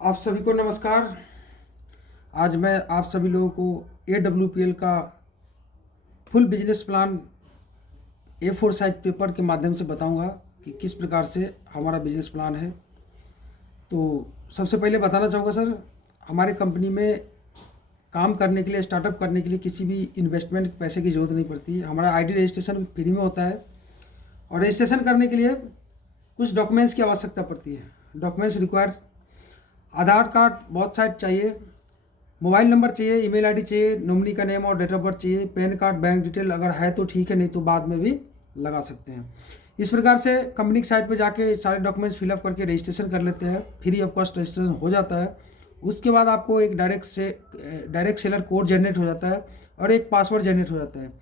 आप सभी को नमस्कार। आज मैं आप सभी लोगों को AWPL का full business plan A4 size paper के माध्यम से बताऊंगा कि किस प्रकार से हमारा बिजनेस प्लान है। तो सबसे पहले बताना चाहूँगा सर, हमारे कंपनी में काम करने के लिए, स्टार्टअप करने के लिए किसी भी इन्वेस्टमेंट पैसे की ज़रूरत नहीं पड़ती। हमारा ID रजिस्ट्रेशन फ्री में होता है और रजिस्ट्रेशन करने के लिए कुछ डॉक्यूमेंट्स की आवश्यकता पड़ती है। डॉक्यूमेंट्स रिक्वायर: आधार कार्ड बहुत साइट चाहिए, मोबाइल नंबर चाहिए, ईमेल आईडी चाहिए, नॉमिनी का नेम और डेट ऑफ बर्थ चाहिए, पैन कार्ड, बैंक डिटेल अगर है तो ठीक है, नहीं तो बाद में भी लगा सकते हैं। इस प्रकार से कंपनी की साइट पे जाके सारे डॉक्यूमेंट्स फिलअप करके रजिस्ट्रेशन कर लेते हैं। फ्री ऑफ कॉस्ट रजिस्ट्रेशन हो जाता है। उसके बाद आपको एक डायरेक्ट सेलर कोड जनरेट हो जाता है और एक पासवर्ड जनरेट हो जाता है,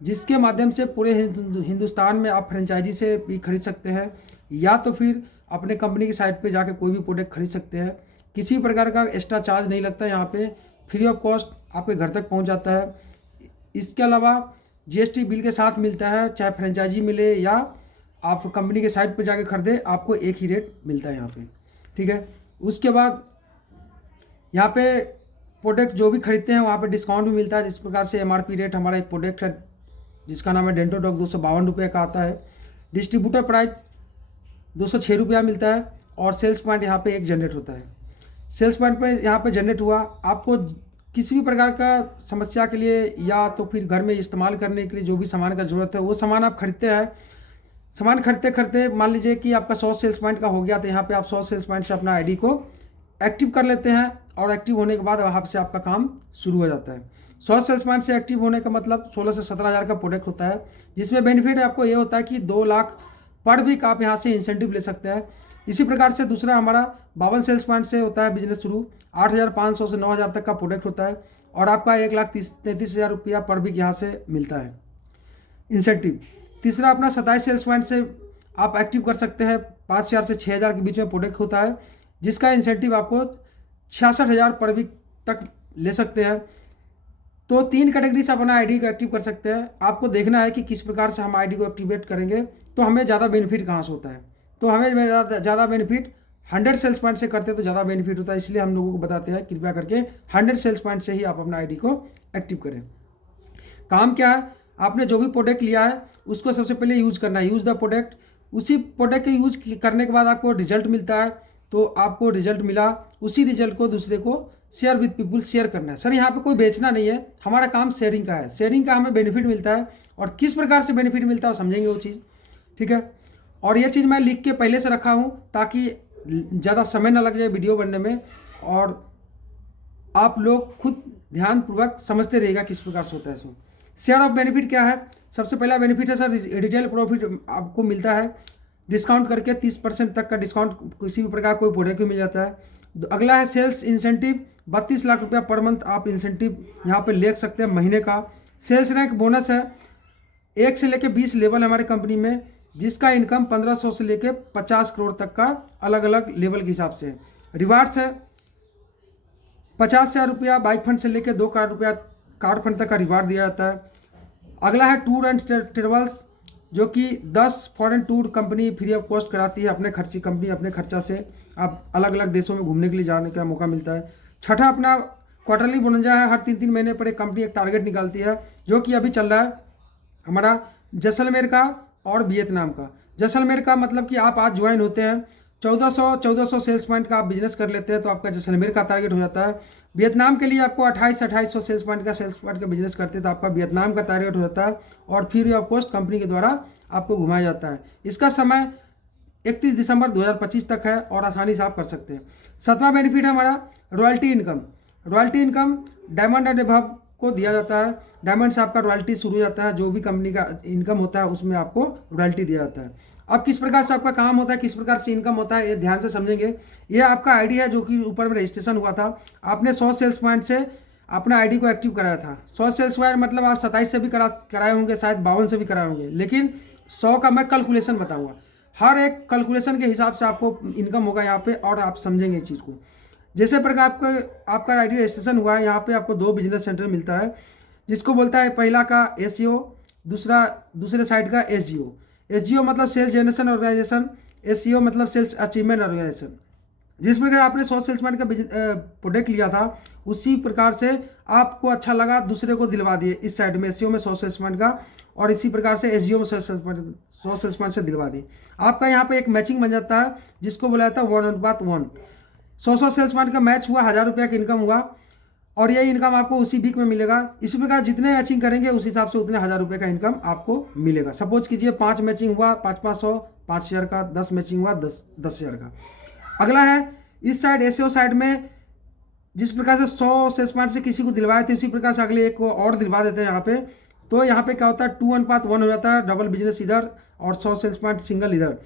जिसके माध्यम से पूरे हिंदुस्तान में आप फ्रेंचाइजी से भी खरीद सकते हैं या तो फिर अपने कंपनी की साइट पे जाके कोई भी प्रोडक्ट खरीद सकते हैं। किसी प्रकार का एक्स्ट्रा चार्ज नहीं लगता, यहाँ पे फ्री ऑफ कॉस्ट आपके घर तक पहुँच जाता है। इसके अलावा GST बिल के साथ मिलता है, चाहे फ्रेंचाइजी मिले या आप कंपनी के साइट पे जाके खरीदें, आपको एक ही रेट मिलता है यहाँ पे। ठीक है। उसके बाद यहाँ पे प्रोडक्ट जो भी खरीदते हैं वहाँ पे डिस्काउंट भी मिलता है। जिस प्रकार से MRP रेट हमारा एक प्रोडक्ट है जिसका नाम है डेंटोडॉग, 252 रुपये का आता है। डिस्ट्रीब्यूटर प्राइस 206 रुपया मिलता है और सेल्स पॉइंट यहाँ पे एक जनरेट होता है। सेल्स पॉइंट पे यहाँ पे जनरेट हुआ, आपको किसी भी प्रकार का समस्या के लिए या तो फिर घर में इस्तेमाल करने के लिए जो भी सामान का ज़रूरत है वो सामान आप खरीदते हैं। सामान खरीदते खरीदते मान लीजिए कि आपका 100 सेल्स पॉइंट का हो गया, तो यहाँ पे आप 100 सेल्स पॉइंट से अपना ID को एक्टिव कर लेते हैं और एक्टिव होने के बाद वहाँ से आपका काम शुरू हो जाता है। 100 सेल्स पॉइंट से एक्टिव होने का मतलब 16 से 17 हज़ार का प्रोडक्ट होता है, जिसमें बेनिफिट आपको ये होता है कि 2 लाख पर वीक आप यहाँ से इंसेंटिव ले सकते हैं। इसी प्रकार से दूसरा हमारा 52 सेल्स पॉइंट से होता है बिजनेस शुरू। 8,500 से 9,000 तक का प्रोडक्ट होता है और आपका 1,33,000 रुपया पर वीक यहाँ से मिलता है इंसेंटिव। तीसरा अपना 27 सेल्स पॉइंट से आप एक्टिव कर सकते हैं। 5,000 से 6,000 के बीच में प्रोडक्ट होता है, जिसका इंसेंटिव आपको 66,000 पर वीक तक ले सकते हैं। तो 3 कैटेगरी से अपना ID को एक्टिव कर सकते हैं। आपको देखना है कि किस प्रकार से हम ID को एक्टिवेट करेंगे तो हमें ज़्यादा बेनिफिट कहाँ से होता है। तो हमें ज़्यादा बेनिफिट 100 सेल्स पॉइंट से करते तो ज़्यादा बेनिफिट होता है, इसलिए हम लोगों को बताते हैं कृपया करके 100 सेल्स पॉइंट से ही आप अपना ID को एक्टिव करें। काम क्या है, आपने जो भी प्रोडक्ट लिया है उसको सबसे पहले यूज़ करना है, यूज़ द प्रोडक्ट। उसी प्रोडक्ट के यूज़ करने के बाद आपको रिजल्ट मिलता है, तो आपको रिजल्ट मिला, उसी रिजल्ट को दूसरे को शेयर विद पीपुल शेयर करना है। सर यहाँ पे कोई बेचना नहीं है, हमारा काम शेयरिंग का है। शेयरिंग का हमें बेनिफिट मिलता है और किस प्रकार से बेनिफिट मिलता है वो समझेंगे वो चीज़। ठीक है। और ये चीज़ मैं लिख के पहले से रखा हूँ ताकि ज़्यादा समय ना लग जाए वीडियो बनने में और आप लोग खुद ध्यानपूर्वक समझते रहिएगा किस प्रकार से होता है इसमें। शेयर ऑफ बेनिफिट क्या है? सबसे पहला बेनिफिट है सर, रिटेल प्रॉफिट आपको मिलता है डिस्काउंट करके 30% तक का डिस्काउंट, किसी भी प्रकार कोई प्रोडक्ट भी मिल जाता है। अगला है सेल्स इंसेंटिव, 32 लाख रुपया पर मंथ आप इंसेंटिव यहाँ पे ले सकते हैं महीने का। सेल्स रैंक बोनस है, 1 से लेकर 20 लेवल हमारे कंपनी में, जिसका इनकम 1500 से लेकर 50 करोड़ तक का अलग अलग लेवल के हिसाब से। रिवार्ड्स है 50,000 रुपया बाइक फंड से लेकर 2 करोड़ रुपया कार फंड तक का रिवार्ड दिया जाता है। अगला है टूर एंड ट्रेवल्स, जो कि 10 foreign tour company free of cost कराती है अपने खर्ची, कंपनी अपने खर्चा से आप अलग अलग देशों में घूमने के लिए जाने का मौका मिलता है। छठा अपना क्वार्टरली बोनस है, हर 3-3 महीने पर एक कंपनी एक टारगेट निकालती है, जो कि अभी चल रहा है हमारा जैसलमेर का और वियतनाम का। जैसलमेर का मतलब कि आप आज ज्वाइन होते हैं, 1400 सेल्स पॉइंट का आप बिजनेस कर लेते हैं तो आपका जैसलमेर का टारगेट हो जाता है। वियतनाम के लिए आपको 2800 सेल्स पॉइंट का बिजनेस करते हैं तो आपका वियतनाम का टारगेट हो जाता है और फ्री ऑफ कॉस्ट कंपनी के द्वारा आपको घुमाया जाता है। इसका समय 31 दिसंबर 2025 तक है और आसानी से आप कर सकते हैं। 7वां बेनिफिट है हमारा royalty income. Royalty income diamond and above को दिया जाता है। डायमंड से आपका रॉयल्टी शुरू हो जाता है, जो भी कंपनी का इनकम होता है उसमें आपको रॉयल्टी दिया जाता है। अब किस प्रकार से आपका काम होता है, किस प्रकार से इनकम होता है, ये ध्यान से समझेंगे। ये आपका ID है जो कि ऊपर में रजिस्ट्रेशन हुआ था, आपने 100 सेल्स पॉइंट से अपना ID को एक्टिव कराया था। 100 सेल्स पॉइंट मतलब आप 27 से भी कराए होंगे, शायद 52 से भी कराए होंगे, लेकिन 100 का मैं कैलकुलेशन बताऊँगा। हर एक कैलकुलेशन के हिसाब से आपको इनकम होगा यहाँ पे और आप समझेंगे इस चीज़ को। जैसे प्रकार आपका ID रजिस्ट्रेशन हुआ है, यहाँ पे आपको 2 बिजनेस सेंटर मिलता है, जिसको बोलता है पहला का SEO, दूसरे साइड का SGO। SGO मतलब सेल्स जनरेशन ऑर्गेनाइजेशन, SEO मतलब सेल्स अचीवमेंट ऑर्गेनाइजेशन। जिस प्रकार आपने 100 सेल्समैन का प्रोडक्ट लिया था, उसी प्रकार से आपको अच्छा लगा, दूसरे को दिलवा दिए। इस साइड में एसईओ में 100 सेल्समैन का, और इसी प्रकार से एसजीओ में 100 सेल्समैन से दिलवा दिए। आपका यहाँ पे एक मैचिंग बन जाता है, जिसको बोला जाता है 1:1। 100 सेल्समैन का मैच हुआ, 1000 रुपये का इनकम हुआ, और ये इनकम आपको उसी वीक में मिलेगा। इसी प्रकार जितने मैचिंग करेंगे उस हिसाब से उतने 1000 रुपये का इनकम आपको मिलेगा। सपोज कीजिए 5 मैचिंग हुआ, 500, 5000 का, 10 मैचिंग हुआ, 10,000 का। अगला है इस साइड एसईओ साइड में, जिस प्रकार से 100 सेल्समैन से किसी को दिलवाए थे, उसी प्रकार से अगले एक को और दिलवा देते हैं यहाँ पे। तो यहाँ पे क्या होता है, 2:1 हो जाता है, डबल बिजनेस इधर और 100 सेल्समैन सिंगल इधर।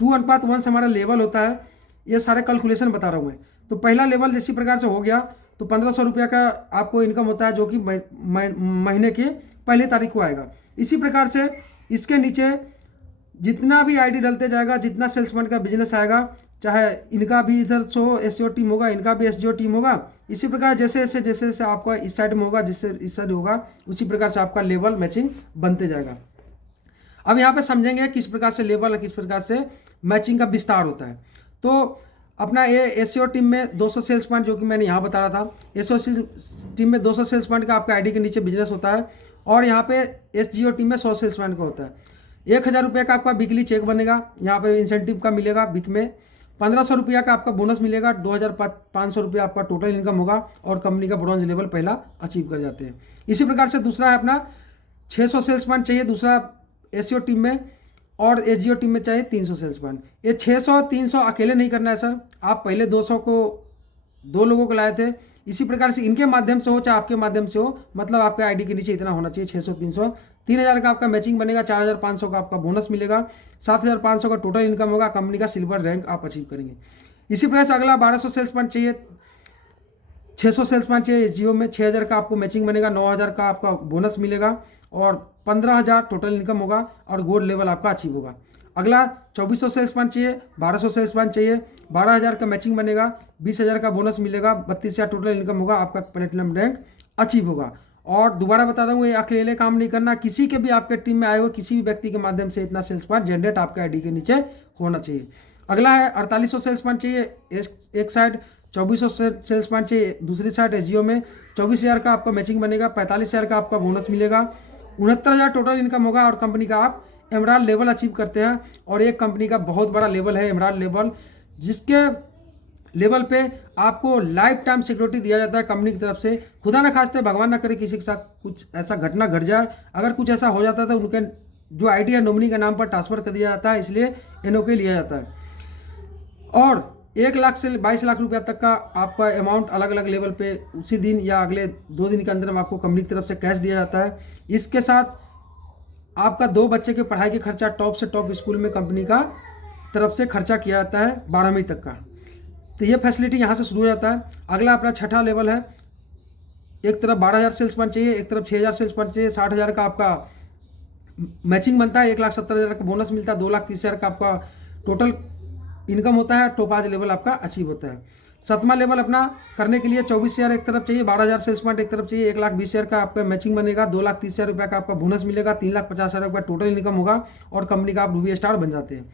2:1 से हमारा लेवल होता है। ये सारे कैलकुलेशन बता रहा हूँ मैं। तो पहला लेवल इसी प्रकार से हो गया, तो 1500 रुपये का आपको इनकम होता है, जो कि महीने के पहली तारीख को आएगा। इसी प्रकार से इसके नीचे जितना भी आईडी डलते जाएगा, जितना सेल्समैन का बिजनेस आएगा, चाहे इनका भी इधर 100 एसईओ टीम होगा, इनका भी एसजीओ टीम होगा, इसी प्रकार जैसे जैसे आपका इस साइड में होगा, जिससे इस साइड होगा, उसी प्रकार से आपका लेवल मैचिंग बनते जाएगा। अब यहाँ पे समझेंगे किस प्रकार से लेवल और किस प्रकार से मैचिंग का विस्तार होता है। तो अपना ये एसईओ टीम में 200 सेल्स पॉइंट, जो कि मैंने यहाँ बता रहा था, एसईओ टीम में 200 सेल्स पॉइंट का आपका आईडी के नीचे बिजनेस होता है, और यहाँ पे एसजीओ टीम में 100 सेल्स पॉइंट का होता है। 1000 रुपये का आपका वीकली चेक बनेगा, यहाँ पर इंसेंटिव का मिलेगा वीक में। 1500 रुपया का आपका बोनस मिलेगा, 2500 रुपया आपका टोटल इनकम होगा, और कंपनी का ब्रॉन्ज लेवल पहला अचीव कर जाते हैं। इसी प्रकार से दूसरा है अपना 600 सेल्स पॉइंट चाहिए दूसरा एसईओ टीम में, और एसजीओ टीम में चाहिए 300 सेल्स पॉइंट। ये 600 300 अकेले नहीं करना है सर, आप पहले 200 को 2 लोगों को लाए थे, इसी प्रकार से इनके माध्यम से हो चाहे आपके माध्यम से हो, मतलब आपके आईडी के नीचे इतना होना चाहिए 600 300। 3000 का आपका मैचिंग बनेगा, 4500 का आपका बोनस मिलेगा, 7500 का टोटल इनकम होगा, कंपनी का सिल्वर रैंक आप अचीव करेंगे। इसी प्रकार से अगला 1200 सेल्स पॉइंट चाहिए, 600 सेल्स पॉइंट चाहिए जियो में, 6000 का आपको मैचिंग बनेगा, 9000 का आपका बोनस मिलेगा, और 15000 टोटल इनकम होगा, और गोल्ड लेवल आपका अचीव होगा। अगला 2400 सेल्स पॉइंट चाहिए, 1200 सेल्स पॉइंट चाहिए, 12000 का मैचिंग बनेगा, 20000 का बोनस मिलेगा, 32000 टोटल इनकम होगा, आपका प्लेटिनम रैंक अचीव होगा। और दोबारा बता दूँ, ये अकेले काम नहीं करना, किसी के भी आपके टीम में आए हुए किसी भी व्यक्ति के माध्यम से इतना सेल्स पॉइंट जनरेट आपके आईडी के नीचे होना चाहिए। अगला है 4800 सेल्स पॉइंट चाहिए एक साइड, 2400 सेल्स पॉइंट चाहिए दूसरी साइड एसजीओ में, 24000 का आपका मैचिंग बनेगा, 45000 का आपका बोनस मिलेगा, 69,000 टोटल इनकम होगा, और कंपनी का आप एमराल्ड लेवल अचीव करते हैं। और एक कंपनी का बहुत बड़ा लेवल है एमराल्ड लेवल, जिसके लेवल पे आपको लाइफ टाइम सिक्योरिटी दिया जाता है कंपनी की तरफ से। खुदा ना खास्ते, भगवान ना करे किसी के साथ कुछ ऐसा घटना घट जाए, अगर कुछ ऐसा हो जाता है तो उनके जो आईडी है नॉमिनी के नाम पर ट्रांसफ़र कर दिया जाता है, इसलिए एनओके लिया जाता है। और 1 लाख से 22 लाख रुपया तक का आपका अमाउंट अलग अलग लेवल पे उसी दिन या अगले 2 दिन के अंदर में आपको कंपनी की तरफ से कैश दिया जाता है। इसके साथ आपका 2 बच्चे के पढ़ाई के खर्चा टॉप से टॉप स्कूल में कंपनी का तरफ से खर्चा किया जाता है 12वीं तक का। तो ये फैसिलिटी यहाँ से शुरू हो जाता है। अगला अपना छठा लेवल है, एक तरफ 12000 सेल्स पॉइंट चाहिए, एक तरफ 6000 सेल्स पॉइंट चाहिए, 60000 का आपका मैचिंग बनता है, 1,70,000 का बोनस मिलता है, 2,30,000 का आपका टोटल इनकम होता है, टोपाज लेवल आपका अचीव होता है। 7वां लेवल अपना करने के लिए 24,000 एक तरफ चाहिए, 12,000 सेल्स पॉइंट एक तरफ चाहिए, 1,20,000 का आपका मैचिंग बनेगा, 2,30,000 रुपये का आपका बोनस मिलेगा, 3,50,000 रुपये टोटल इनकम होगा, और कंपनी का आप रूबी स्टार बन जाते हैं।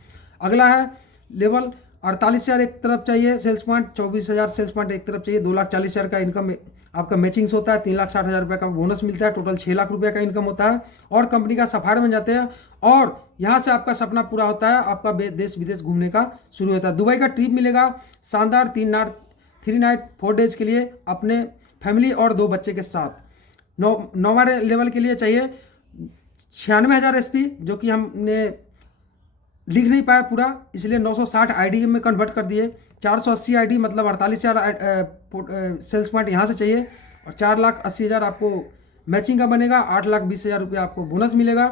अगला है लेवल 48,000 एक तरफ चाहिए सेल्स पॉइंट, 24,000 सेल्स पॉइंट एक तरफ चाहिए, 2,40,000 का इनकम आपका मैचिंग्स होता है, 3,60,000 रुपये का बोनस मिलता है, टोटल 6 लाख रुपये का इनकम होता है, और कंपनी का सफायर बन जाते हैं। और यहाँ से आपका सपना पूरा होता है, आपका देश विदेश घूमने का शुरू होता है। दुबई का ट्रिप मिलेगा शानदार 3 नाइट 4 डेज के लिए अपने फैमिली और 2 बच्चे के साथ। 9वां लेवल के लिए चाहिए 96,000 एसपी, जो कि हमने लिख नहीं पाया पूरा, इसलिए 960 आईडी में कन्वर्ट कर दिए। 480 आईडी मतलब 48,000 सेल्स पॉइंट यहाँ से चाहिए, और 4,80,000 आपको मैचिंग का बनेगा, 8,20,000 रुपये आपको बोनस मिलेगा,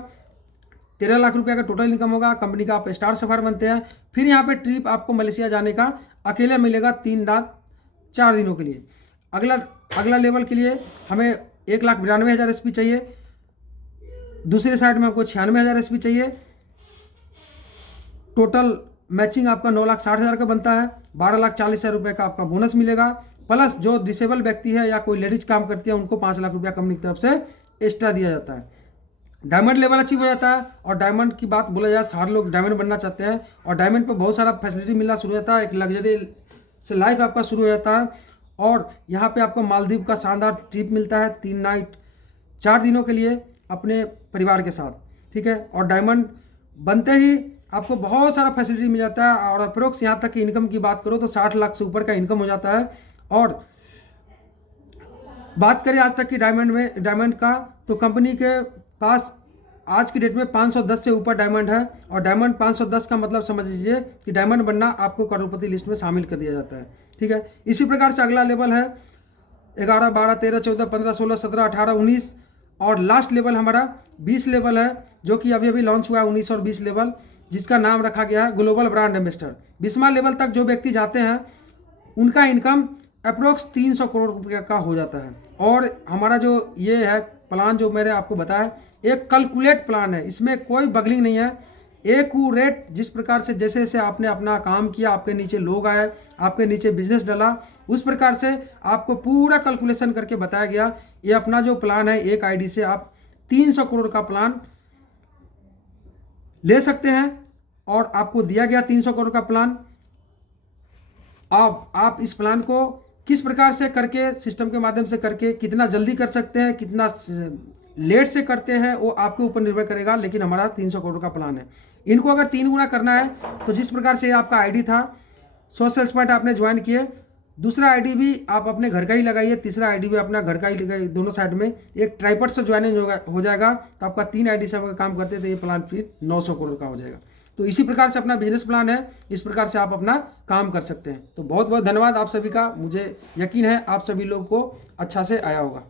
13 लाख रुपये का टोटल इनकम होगा, कंपनी का आप स्टार सफायर बनते हैं। फिर यहाँ पे ट्रिप आपको मलेशिया जाने का अकेले मिलेगा 3 रात 4 दिनों के लिए। अगला लेवल के लिए हमें 1,92,000 एसपी चाहिए, दूसरे साइड में हमको 96,000 एसपी चाहिए, टोटल मैचिंग आपका 9,60,000 का बनता है, 12,40,000 रुपये का आपका बोनस मिलेगा, प्लस जो डिसेबल व्यक्ति है या कोई लेडीज काम करती है उनको 5 लाख रुपया कंपनी की तरफ से एक्स्ट्रा दिया जाता है। डायमंड लेवल अचीव हो जाता है, और डायमंड की बात बोला जाए, सारे लोग डायमंड बनना चाहते हैं, और डायमंड पर बहुत सारा फैसिलिटी मिलना शुरू हो जाता है। एक लग्जरी से लाइफ आपका शुरू हो जाता है। और यहाँ पे आपको मालदीव का शानदार ट्रिप मिलता है 3 नाइट 4 दिनों के लिए अपने परिवार के साथ, ठीक है। और डायमंड बनते ही आपको बहुत सारा फैसिलिटी मिल जाता है। और अप्रोक्स यहाँ तक की इनकम की बात करो तो 60 लाख से ऊपर का इनकम हो जाता है। और बात करें आज तक की डायमंड का, तो कंपनी के पास आज की डेट में 510 से ऊपर डायमंड है। और डायमंड 510 का मतलब समझ लीजिए कि डायमंड बनना आपको करोड़पति लिस्ट में शामिल कर दिया जाता है, ठीक है। इसी प्रकार से अगला लेवल है 11, 12, 13, 14, 15, 16, 17, 18, 19 और लास्ट लेवल हमारा 20 लेवल है, जो कि अभी अभी लॉन्च हुआ है 19 और 20 लेवल, जिसका नाम रखा गया है ग्लोबल ब्रांड एम्बेसडर। 20वां लेवल तक जो व्यक्ति जाते हैं उनका इनकम अप्रोक्स 300 करोड़ रुपये का हो जाता है। और हमारा जो ये है प्लान जो मैंने आपको बताया, एक कैलकुलेट प्लान है, इसमें कोई बगलिंग नहीं है। एक्यूरेट जिस प्रकार से जैसे जैसे आपने अपना काम किया, आपके नीचे लोग आए, आपके नीचे बिजनेस डला, उस प्रकार से आपको पूरा कैलकुलेशन करके बताया गया। ये अपना जो प्लान है, एक आईडी से आप 300 करोड़ का प्लान ले सकते हैं। और आपको दिया गया 300 करोड़ का प्लान। अब आप इस प्लान को किस प्रकार से करके, सिस्टम के माध्यम से करके कितना जल्दी कर सकते हैं, कितना लेट से करते हैं, वो आपके ऊपर निर्भर करेगा। लेकिन हमारा 300 करोड़ का प्लान है। इनको अगर 3 गुना करना है तो जिस प्रकार से आपका आईडी था, 100 सेल्स पॉइंट आपने ज्वाइन किए, दूसरा आईडी भी आप अपने घर का ही लगाइए, तीसरा आईडी भी अपना घर का ही लगाइए, दोनों साइड में एक ट्राइपड से ज्वाइनिंग हो जाएगा। तो आपका 3 आईडी से अगर काम करते तो ये प्लान फिर 900 करोड़ का हो जाएगा। तो इसी प्रकार से अपना बिजनेस प्लान है, इस प्रकार से आप अपना काम कर सकते हैं। तो बहुत बहुत धन्यवाद आप सभी का। मुझे यकीन है आप सभी लोगों को अच्छा से आया होगा।